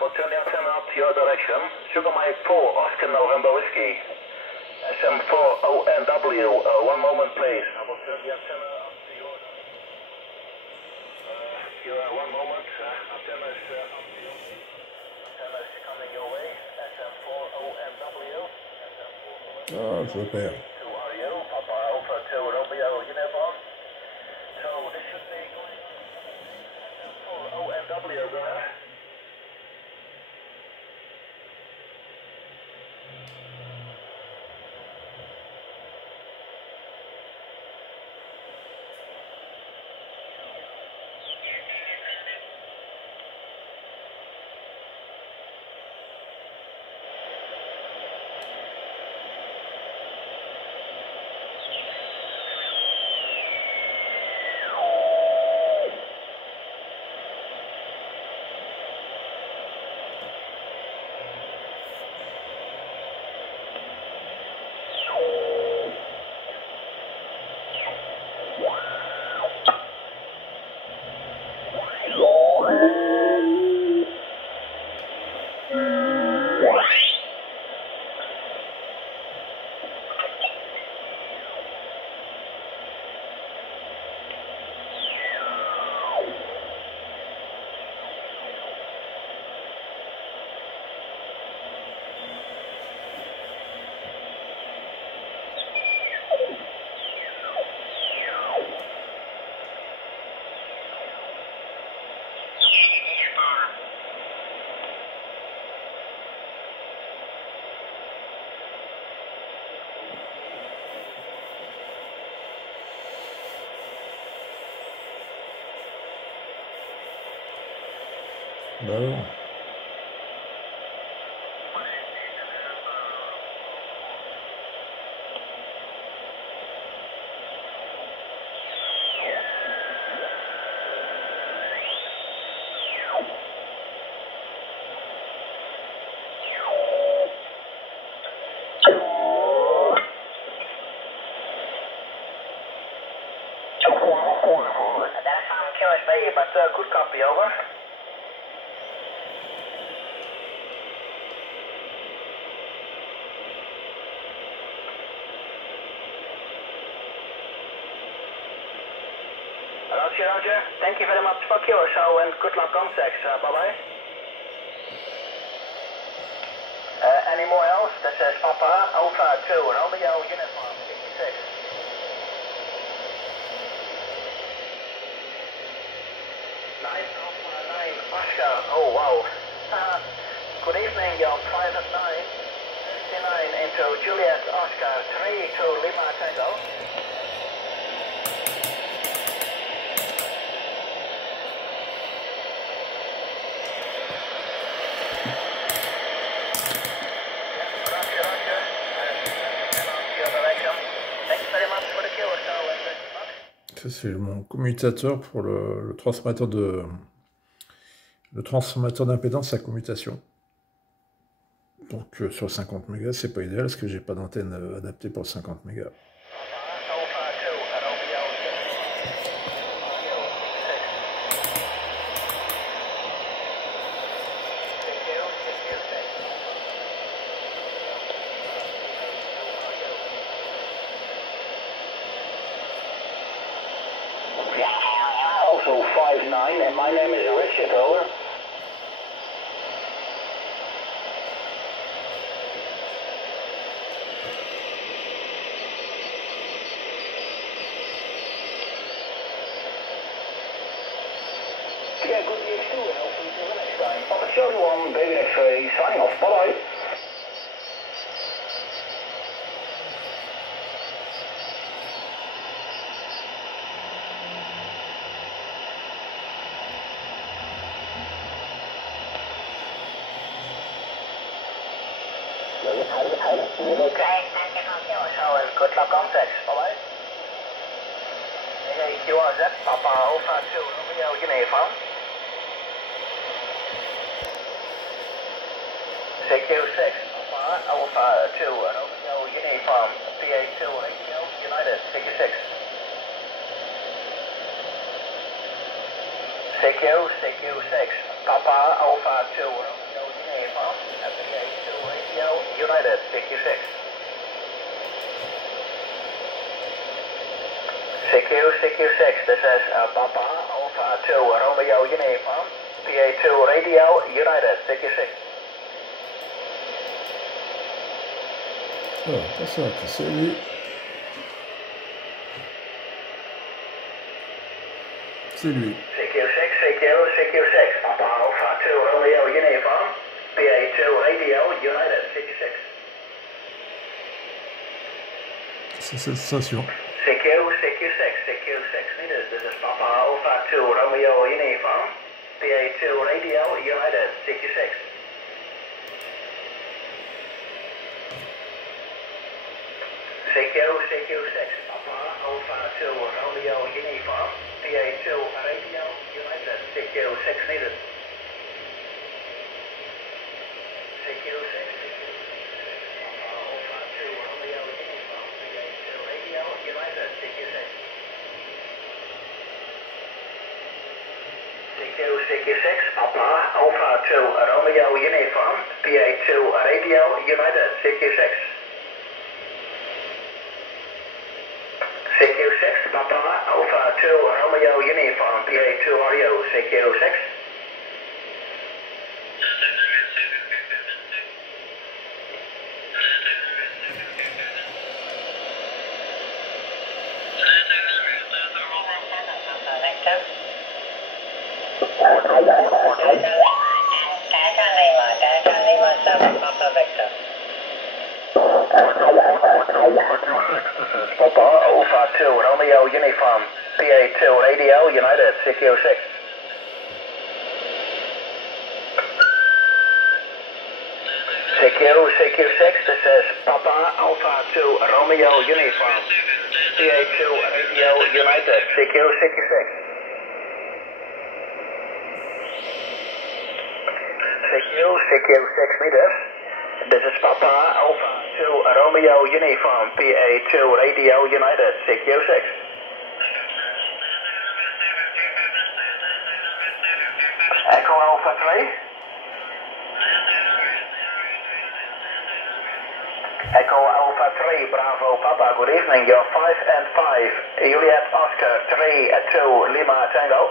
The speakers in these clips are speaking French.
I will turn the antenna up to your direction. Sugar Mike 4, Oscar November Whiskey. SM4ONW. One moment, please. I will turn the antenna up to your direction. One moment. Antenna is up to you. Antenna is coming your way. SM4ONW. Ah, je repère. To RU, Papa Alpha 2 Romeo Uniform. So this should be going SM4ONW there. Bah, That's on QSB, but good copy, over. Roger, Roger. Thank you very much for QSO and good luck on sex. Bye-bye. Any more else? That says Papa Alpha 2 Romeo Uniform 56. 9 Alpha 9 Oscar. Oh, wow. Good evening, your private 9. 69 into Juliet Oscar 3 to Lima Tango. ça c'est mon commutateur pour le transformateur d'impédance à commutation. Donc sur 50 mégas, c'est pas idéal parce que j'ai pas d'antenne adaptée pour 50 mégas. Also 5-9, and my name is Richard, over. Yeah, good news too, and hopefully until the next time. Papa Charlie 1, Baby X-Ray, signing off, bye-bye. Okay, thank you for QSO and good luck on sex, bye-bye. Hey, QRZ, Papa Alpha 2, Romeo Uniform. CQ6, Papa Alpha 2, Romeo Uniform, PA2, HO United, CQ6. CQ6, Papa Alpha 2, Romeo United, CQ6. CQ6, this is Papa Alpha 2 Romeo Uniform, PA2 Radio United, CQ6. Alors, attention à qui c'est lui. C'est lui. CQ6, Papa Alpha 2 Romeo Uniform, PA2 Radio United, CQ6. C'est cette station. CQ6 meters, this is Papa Alpha 2 Romeo Uniform, PA2 Radio United, CQ6. CQ6, Papa Alpha 2 Romeo Uniform, PA2 Radio United, CQ6 meters. CQ6, Papa Alpha 2 Romeo Uniform, PA2 Radio United, CQ6. CQ6, Papa Alpha 2 Romeo Uniform, PA2 Radio United, CQ6. CQ6, Papa Alpha 2 Romeo Uniform, PA2 Audio, CQ6. Papa Alpha 2 Romeo Uniform, PA2 Radio United, CQ6. CQ6, this is Papa Alpha 2 Romeo Uniform, PA2 Radio United, CQ6. CQ6 meters. This is Papa Alpha 2 Romeo Uniform, PA2 Radio United, CQ6. Echo Alpha 3. Echo Alpha 3, Bravo Papa, good evening. You're 5 and 5. Juliet Oscar 3 at 2, Lima Tango.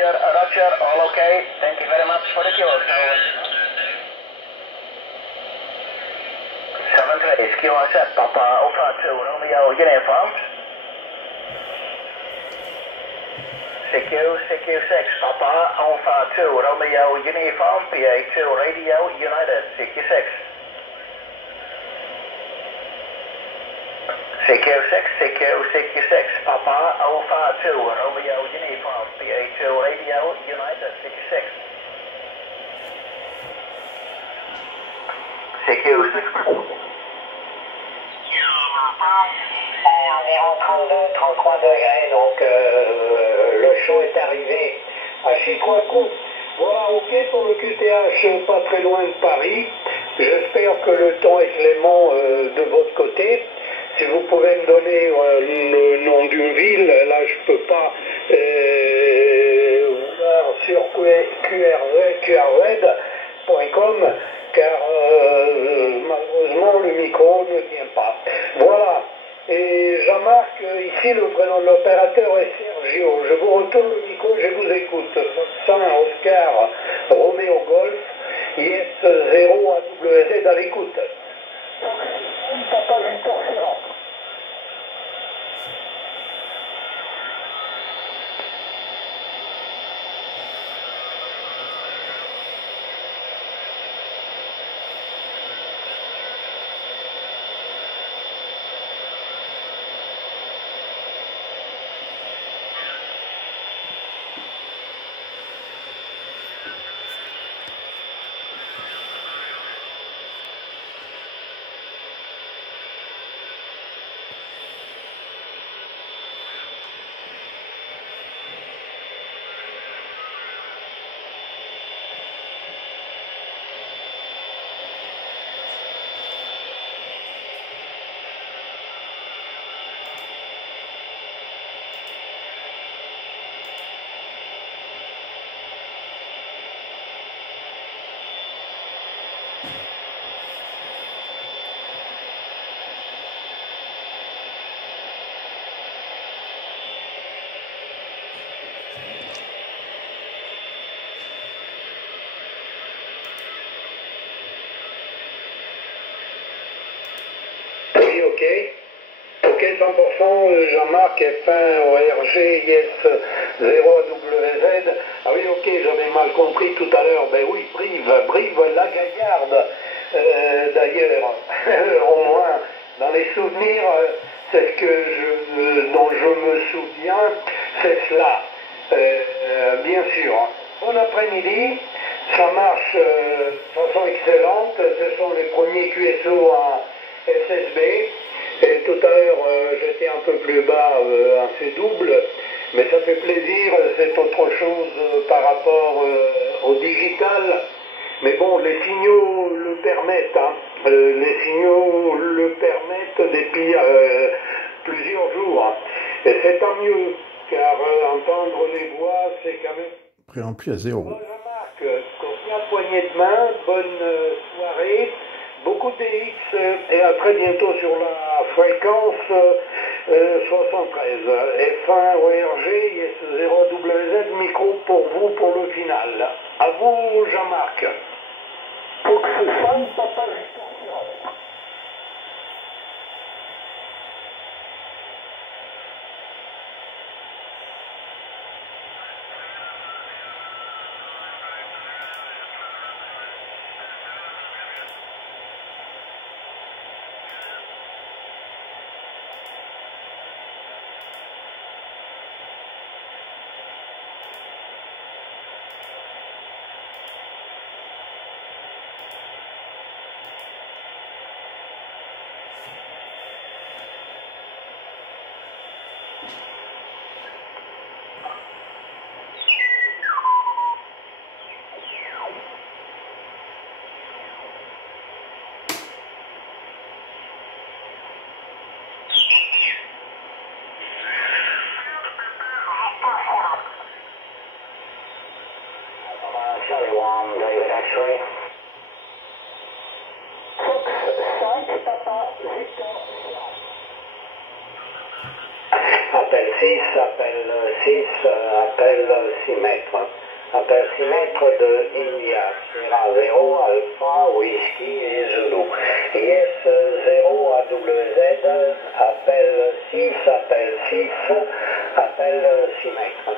Roger, all okay. Thank you very much for the cue. 7-3, cue on set, Papa Alpha 2 Romeo Uniform. CQ6, Papa Alpha 2 Romeo Uniform, PA2 Radio United, CQ6. CQ6, Papa Alpha 2 Romeo Uniform, PA2 Radio United, CQ6. CQ6. Environ 32-33 degrés, donc le chaud est arrivé à Chicoacou. Voilà, ok pour le QTH, pas très loin de Paris. J'espère que le temps est clément de votre côté. Si vous pouvez me donner le nom d'une ville, là je ne peux pas voir sur qrz.com car malheureusement le micro ne vient pas. Voilà, et Jean-Marc, ici le prénom de l'opérateur est Sergio. Je vous retourne le micro, je vous écoute. 100 Oscar Roméo Golf, Yes 0 AWZ à l'écoute. Papa Victor Ferrand. oui, ok. Ok, 100%, Jean-Marc, F1, ORG, Yes, 0WZ. Ah oui, ok, j'avais mal compris tout à l'heure. Ben oui, Brive, la Gaillarde, d'ailleurs. Au moins, dans les souvenirs, c'est ce que dont je me souviens, c'est cela. Bien sûr. Bon après-midi, ça marche de façon excellente. Ce sont les premiers QSO à SSB. Et tout à l'heure, j'étais un peu plus bas en C-double, mais ça fait plaisir, c'est autre chose par rapport au digital. Mais bon, les signaux le permettent, hein. Les signaux le permettent depuis plusieurs jours. Et c'est tant mieux, car entendre les voix, c'est quand même... Préampli à 0. Bon, Jean-Marc, bien poignée de main, bonne soirée. Beaucoup de DX et à très bientôt sur la fréquence 73. F1 ORG, Yes0WZ, micro pour vous pour le final. À vous Jean-Marc. Pour que ce soit, papa, je Charlie 1, David X-ray. Fox 5, papa, Victor. Appel 6, appel 6, appel 6 mètres. Appel 6 mètres de India, Sierra 0, Alpha, Whisky et Zulu. Yes 0 AWZ, appel 6, appel 6, appel 6 mètres.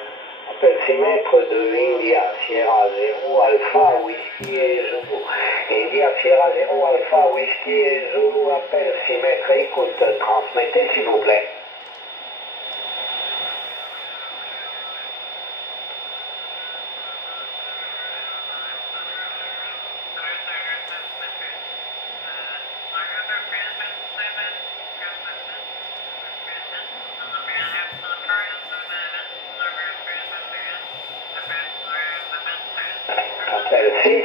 Appel 6 mètres de India, Sierra 0, Alpha, Whisky et Zulu. India, Sierra 0, Alpha, Whisky et Zulu, appel 6 mètres. Écoute, transmettez s'il vous plaît. Appel 6,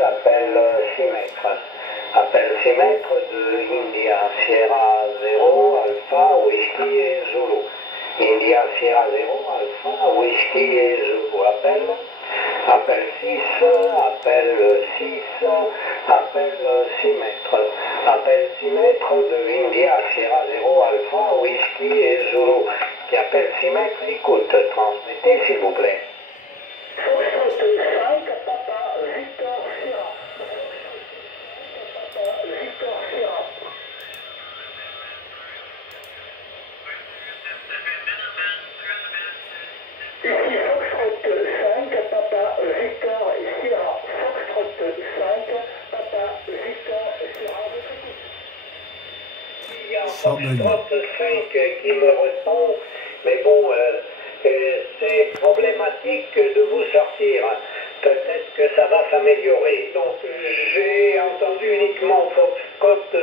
appel 6 mètres. Appel 6 mètres de India, Sierra 0, Alpha, Whisky et Zulu. India, Sierra 0, Alpha, Whisky et Zulu. Appel 6, appel 6, appel 6 mètres. Appel 6 mètres de India, Sierra 0, Alpha, Whisky et Zulu. Qui appelle 6 mètres, écoute, transmettez s'il vous plaît. Fox 5, papa, Victor, Sierra. Papa, Victor, Sierra. Ici Foxtrot 5, papa, Victor et Sierra. Foxtrot 5, papa, Victor et Sierra. Il y a Foxtrot 5 qui me répond, mais bon, c'est problématique de vous sortir. Peut-être que ça va s'améliorer. Donc j'ai entendu uniquement Foxtrot 5,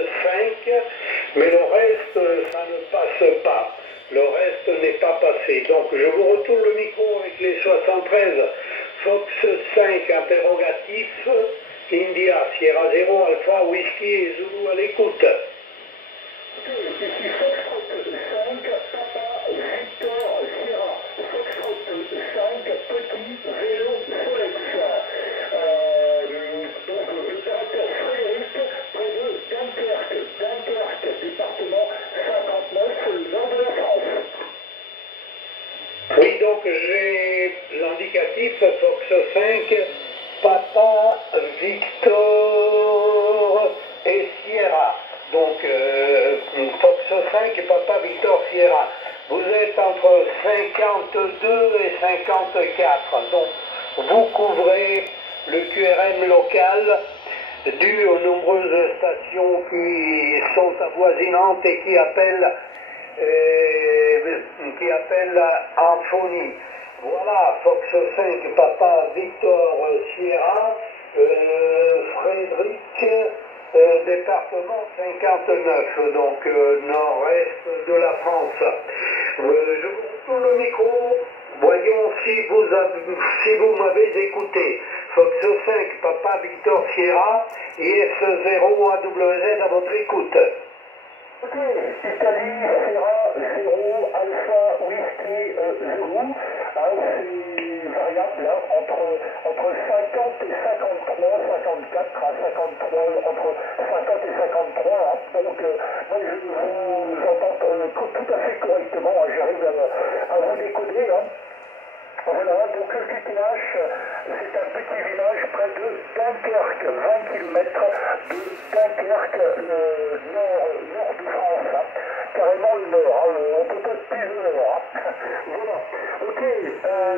mais le reste, ça ne passe pas. Le reste n'est pas passé. Donc je vous retourne le micro avec les 73. Fox 5 interrogatif, India, Sierra 0, Alpha, Whisky et Zulu à l'écoute. Ici Foxtrot 5, papa, Victor, Sierra. Foxtrot 5, petit, vélo, Solex. Donc l'opérateur Frédéric, près de Dunkerque, département 59, nord de la France. Oui, donc j'ai l'indicatif Fox 5, Papa, Victor et Sierra. Donc, Fox 5 et Papa Victor Sierra. Vous êtes entre 52 et 54. Donc, vous couvrez le QRM local dû aux nombreuses stations qui sont avoisinantes et qui appellent en phonie. Voilà, Fox 5, Papa Victor Sierra, Frédéric, département 59, donc nord-est de la France. Je vous retourne le micro, voyons si vous m'avez écouté. Fox 5, Papa Victor Sierra, IS0 AWZ à votre écoute. Ok, Italie, Sierra, 0, Alpha, Whisky, 0, c'est variable entre 50 et 53, 54 à 53, entre 50 et 53, donc moi je vous entends tout à fait correctement, j'arrive à vous décoder. Voilà, donc le QTH, c'est un petit village près de Dunkerque, 20 km de Dunkerque, le nord de France, carrément le nord, on peut pas plus le nord. Voilà, ok,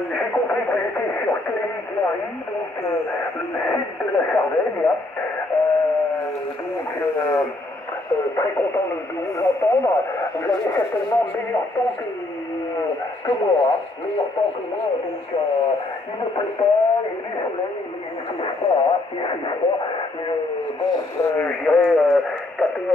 j'ai compris que vous étiez sur Calélie-Clary, donc le sud de la Sardaigne, très content de vous entendre. Vous avez certainement meilleur temps que moi, meilleur temps que moi, donc il ne plaît pas, il y a du soleil, il fait froid, je dirais 14,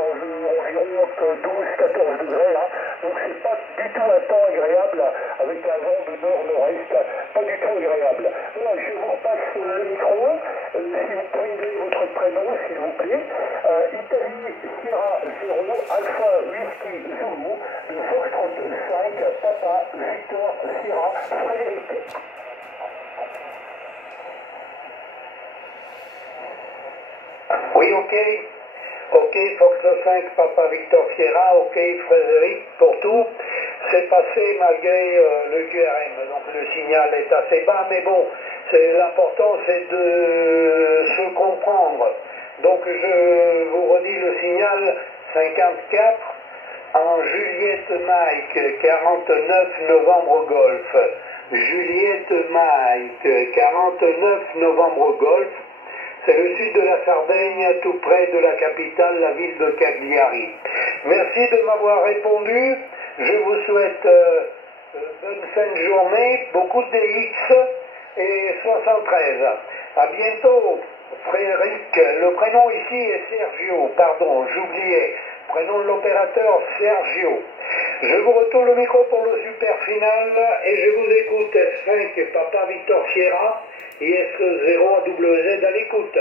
environ 12-14 degrés, donc c'est pas du tout un temps agréable, avec un vent de nord-nord-est, pas du tout agréable. Voilà, je vous repasse le micro, si vous pouvez donner votre prénom, s'il vous plaît. Italie, Sierra 0, Alpha, Whisky, Zulu, de Fox 35, Papa, Victor, Sierra, Frédéric. Oui, ok. Ok, Fox 5, Papa Victor Sierra, ok, Frédéric, pour tout. C'est passé malgré le QRM, donc le signal est assez bas, mais bon, l'important c'est de se comprendre. Donc je vous redis le signal 54 en Juliette Mike, 49 novembre Golf. Juliette Mike, 49 novembre Golf. C'est le sud de la Sardaigne, tout près de la capitale, la ville de Cagliari. Merci de m'avoir répondu. Je vous souhaite bonne fin de journée, beaucoup de DX et 73. À bientôt, Frédéric. Le prénom ici est Sergio, pardon, j'oubliais. Prénom de l'opérateur Sergio. Je vous retourne le micro pour le super final et je vous écoute S5 Papa Victor Sierra. IS0 AWZ à l'écoute.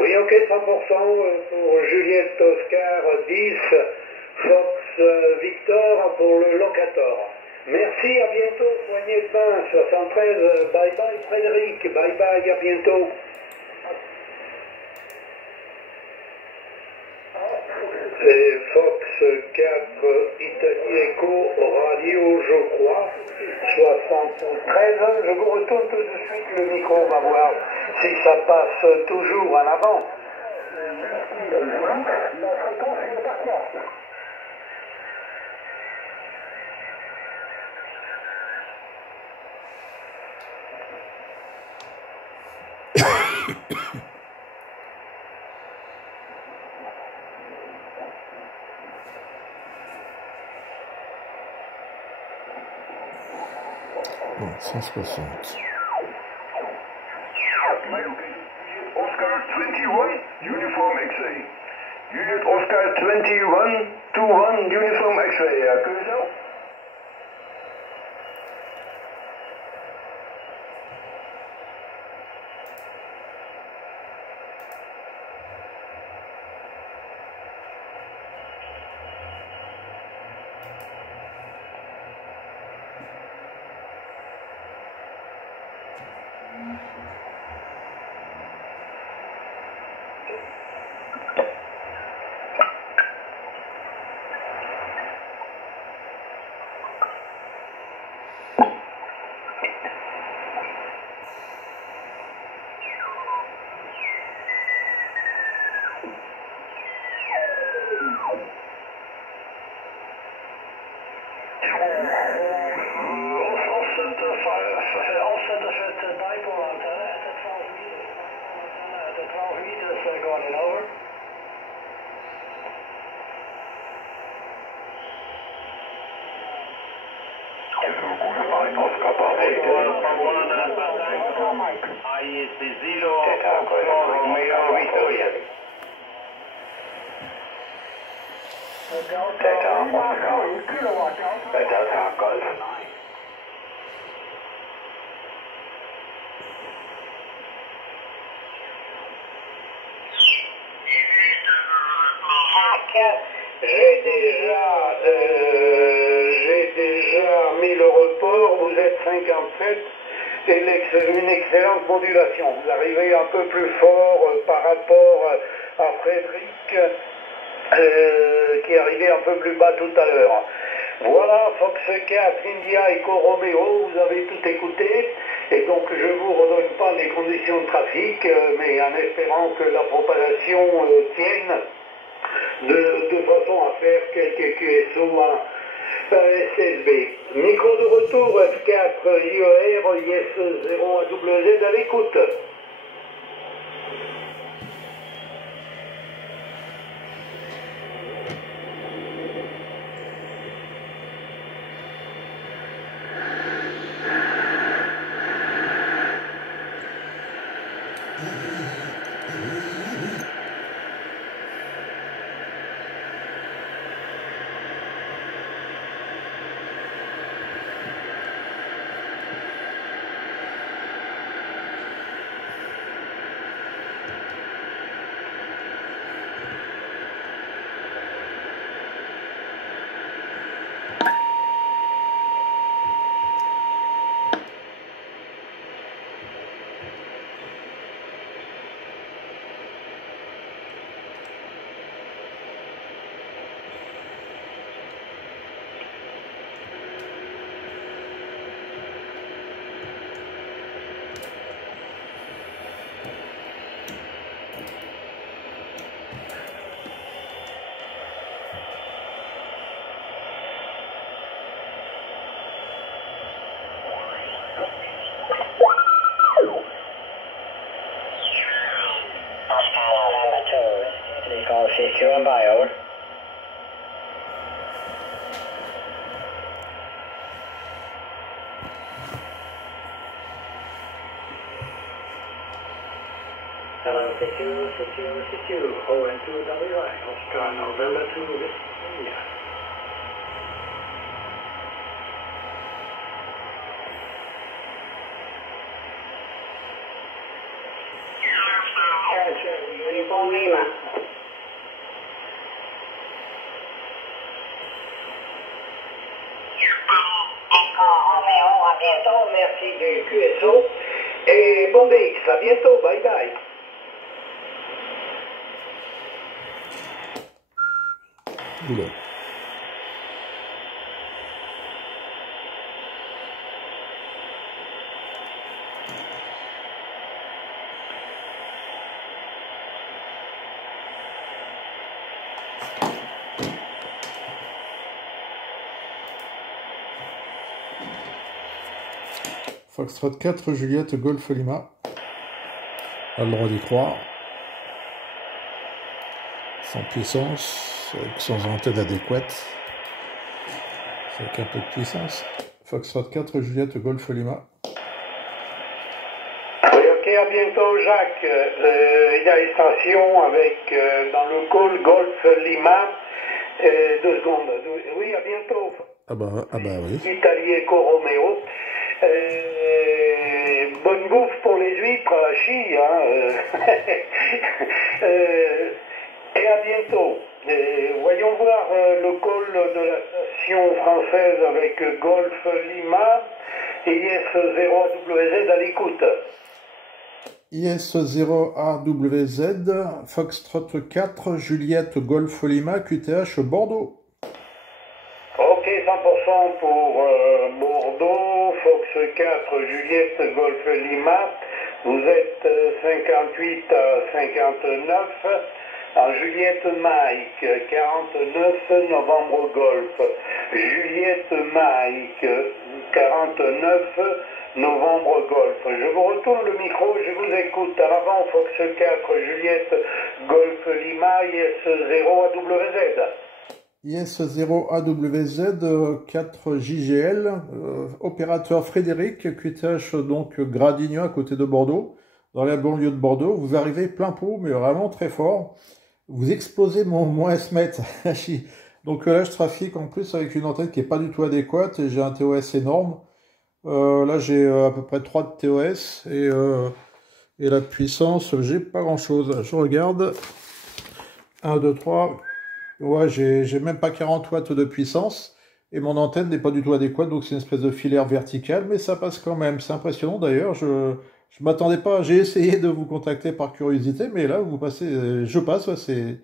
Oui, ok, 100% pour Juliette Oscar 10, Fox Victor pour le Locator. Merci, à bientôt, poignée de main, 73, bye bye Frédéric, bye bye, à bientôt. C'est Fox 4 Italie Echo Radio, je crois, 73. Je vous retourne tout de suite le micro, on va voir si ça passe toujours en avant. Bon, 160. Oscar 21, Uniform X-ray. Juliet Oscar 21, Uniform X-ray. Kun je zo? J'ai déjà mis le report, vous êtes 57 et une excellente modulation. Vous arrivez un peu plus fort par rapport à Frédéric qui est arrivé un peu plus bas tout à l'heure. Voilà, Fox 4, India, Echo Romeo, vous avez tout écouté. Et donc je ne vous redonne pas les conditions de trafic, mais en espérant que la propagation tienne, de façon à faire quelques QSO à SSB. Micro de retour F4 IER, IS 0 AWZ à l'écoute. Secure, ON2WI, Oscar November 2, India. Uniform Lima. Romeo, à bientôt, merci du QSO. Et bon DX, à bientôt, bye bye. Oula. Foxtrot 4, Juliette, Golf Lima. A le droit d'y croire. Sans puissance, avec sans antenne adéquate. Avec un peu de puissance. Foxtrot 4, Juliette, Golf Lima. Oui, ok, à bientôt Jacques. Il y a une station avec, dans le call Golf Lima. 2 secondes. Oui, à bientôt. Ah bah oui. Italie Eco Romeo. Bonne bouffe pour les huîtres à Chi, hein. Et à bientôt. Voyons voir le call de la station française avec Golf Lima et IS0AWZ à l'écoute. IS0AWZ, Foxtrot 4, Juliette Golf Lima, QTH Bordeaux. Ok, 100% pour Bordeaux, Fox 4, Juliette Golf Lima. Vous êtes 58 à 59. En Juliette Mike, 49 novembre Golf. Juliette Mike, 49 novembre Golf. Je vous retourne le micro, je vous écoute. En avant, Fox 4, Juliette Golf Lima, IS0AWZ. IS0AWZ, 4 JGL, opérateur Frédéric, QTH donc Gradignan à côté de Bordeaux, dans la banlieue de Bordeaux. Vous arrivez plein pot, mais vraiment très fort. Vous explosez mon S-MET. Donc là, je trafique en plus avec une antenne qui n'est pas du tout adéquate et j'ai un TOS énorme. Là, j'ai à peu près 3 de TOS et la puissance, j'ai pas grand-chose. Je regarde. 1, 2, 3. Ouais, j'ai même pas 40 watts de puissance et mon antenne n'est pas du tout adéquate, donc c'est une espèce de filaire verticale, mais ça passe quand même. C'est impressionnant d'ailleurs. Je m'attendais pas. J'ai essayé de vous contacter par curiosité, mais là, vous passez, je passe. Ouais, je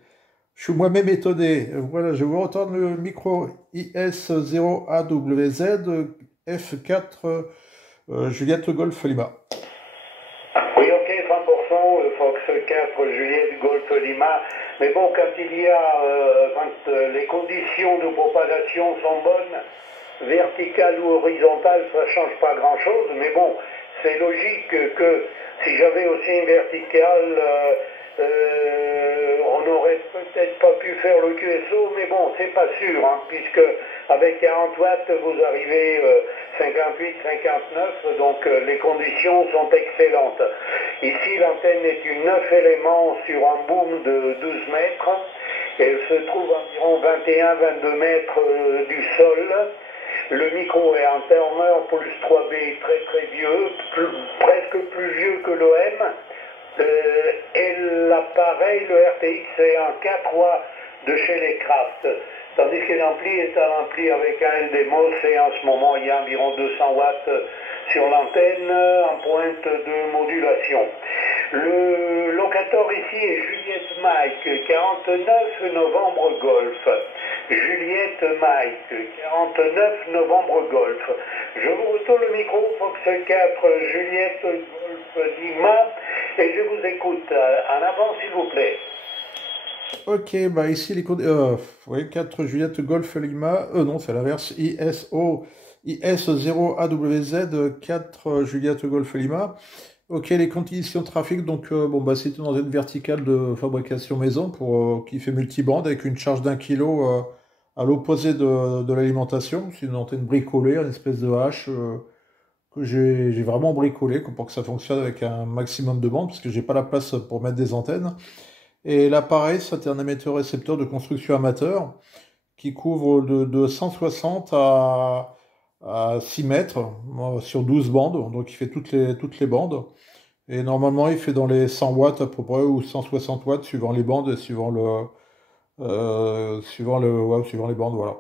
suis moi-même étonné. Voilà, je vous retourne le micro IS0AWZ F4 Juliette Golf Lima. Oui, ok, 100%, Fox 4 Juliette Golf Lima. Mais bon, quand quand les conditions de propagation sont bonnes, verticales ou horizontales, ça change pas grand-chose. Mais bon, c'est logique que si j'avais aussi une verticale, on n'aurait peut-être pas pu faire le QSO, mais bon, c'est pas sûr, hein, puisque avec 40 watts, vous arrivez 58, 59, donc les conditions sont excellentes. Ici, l'antenne est une 9 éléments sur un boom de 12 mètres. Elle se trouve environ 21-22 mètres du sol. Le micro est un Turner plus 3B très très vieux, presque plus vieux que l'OM. Et l'appareil, le RTX, est un 4 de chez les Craft. Tandis que l'ampli est un ampli avec un LDMOS et en ce moment il y a environ 200 watts sur l'antenne en pointe de modulation. Le locateur ici est Juliette Mike, 49 novembre Golf. Juliette Mike, 49 novembre Golf. Je vous retourne le micro, Fox 4, Juliette Golf Lima, et je vous écoute. En avant, s'il vous plaît. Ok, bah ici les codes. Oui, 4 Juliette Golf Lima. Non, c'est l'inverse. IS0AWZ 4 Juliette Golf Lima. Ok, les conditions de trafic. Donc, bon, bah c'est une antenne verticale de fabrication maison qui fait multibande avec une charge d'1 kg à l'opposé de l'alimentation. C'est une antenne bricolée, une espèce de hache que j'ai vraiment bricolée pour que ça fonctionne avec un maximum de bandes parce que j'ai pas la place pour mettre des antennes. Et l'appareil, c'est un émetteur-récepteur de construction amateur qui couvre de 160 à 6 mètres sur 12 bandes. Donc il fait toutes les bandes. Et normalement, il fait dans les 100 watts à peu près ou 160 watts suivant les bandes et suivant les bandes, voilà.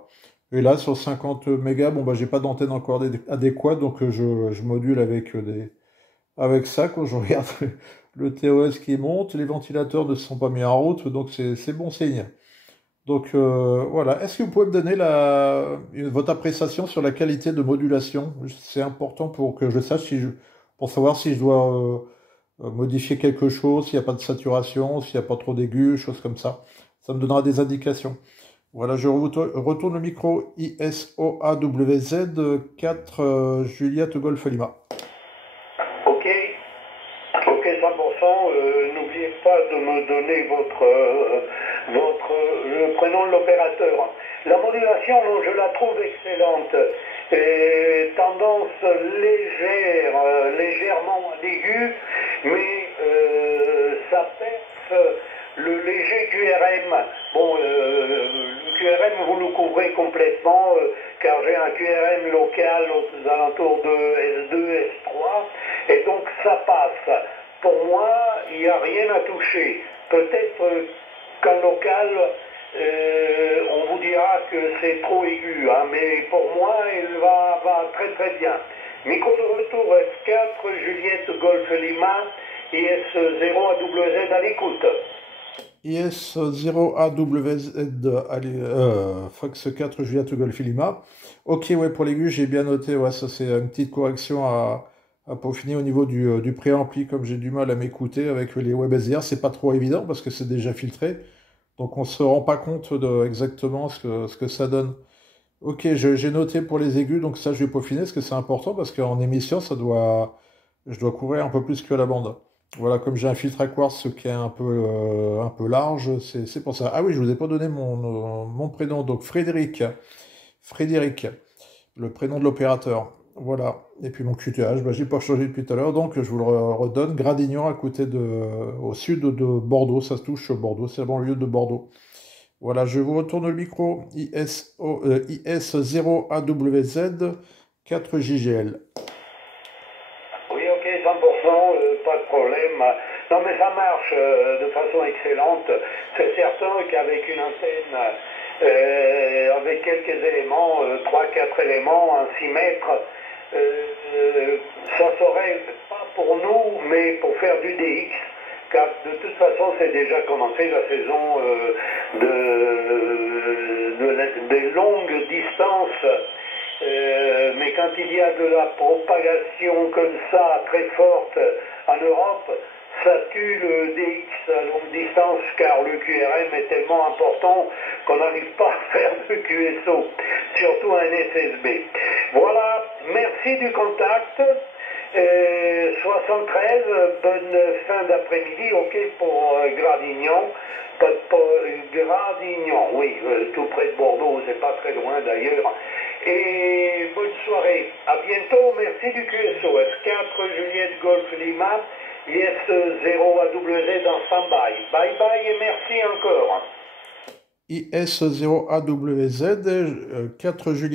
Et là, sur 50 mégas, bon, bah, j'ai pas d'antenne encore adéquate, donc je module avec ça quand je regarde le TOS qui monte, les ventilateurs ne se sont pas mis en route, donc c'est bon signe. Donc voilà, est-ce que vous pouvez me donner votre appréciation sur la qualité de modulation? C'est important pour que je sache pour savoir si je dois modifier quelque chose, s'il n'y a pas de saturation, s'il n'y a pas trop d'aigus, choses comme ça. Ça me donnera des indications. Voilà, je retourne le micro ISOAWZ 4 Juliette Golf Lima. Ok, 100%. N'oubliez pas de me donner le prénom de l'opérateur. La modulation, je la trouve excellente. Tendance légèrement aiguë mais ça perce le léger QRM. Bon, le QRM, vous le couvrez complètement, car j'ai un QRM local aux alentours de S2, S3, et donc ça passe. Pour moi, il n'y a rien à toucher. Peut-être qu'en local, on vous dira que c'est trop aigu, hein, mais pour moi, il va très très bien. Micro de retour S4, Juliette Golf Lima, IS0AWZ à l'écoute. IS0AWZ, Fox 4, Juliette Golf Lima. Ok, ouais, pour l'aigu, j'ai bien noté, ouais, ça c'est une petite correction à peaufiner au niveau du préampli, comme j'ai du mal à m'écouter avec les WebSDR, c'est pas trop évident parce que c'est déjà filtré. Donc on se rend pas compte de exactement ce que ça donne. Ok, j'ai noté pour les aigus, donc ça je vais peaufiner parce que c'est important parce qu'en émission je dois couvrir un peu plus que la bande. Voilà, comme j'ai un filtre à quartz qui est un peu large, c'est pour ça. Ah oui, je vous ai pas donné mon prénom, donc Frédéric, le prénom de l'opérateur. Voilà, et puis mon QTH, bah, j'ai pas changé depuis tout à l'heure, donc je vous le redonne. Gradignan au sud de Bordeaux, ça se touche Bordeaux, c'est la banlieue de Bordeaux. Voilà, je vous retourne le micro, IS0AWZ 4JGL. Oui, ok, 100%, pas de problème. Non, mais ça marche de façon excellente. C'est certain qu'avec une antenne, avec quelques éléments, 3-4 éléments, un 6 mètres, ça serait pas pour nous, mais pour faire du DX. Car de toute façon, c'est déjà commencé la saison des longues distances. Mais quand il y a de la propagation comme ça, très forte en Europe, ça tue le DX à longue distance, car le QRM est tellement important qu'on n'arrive pas à faire de QSO, surtout un SSB. Voilà, merci du contact. 73, bonne fin d'après-midi, ok pour Gradignan. Gradignan, oui, tout près de Bordeaux, c'est pas très loin d'ailleurs. Et bonne soirée, à bientôt, merci du QSO. S4, Juliette Golf Lima, IS0AWZ en stand-by. Bye bye et merci encore. IS0AWZ 4 Juliette.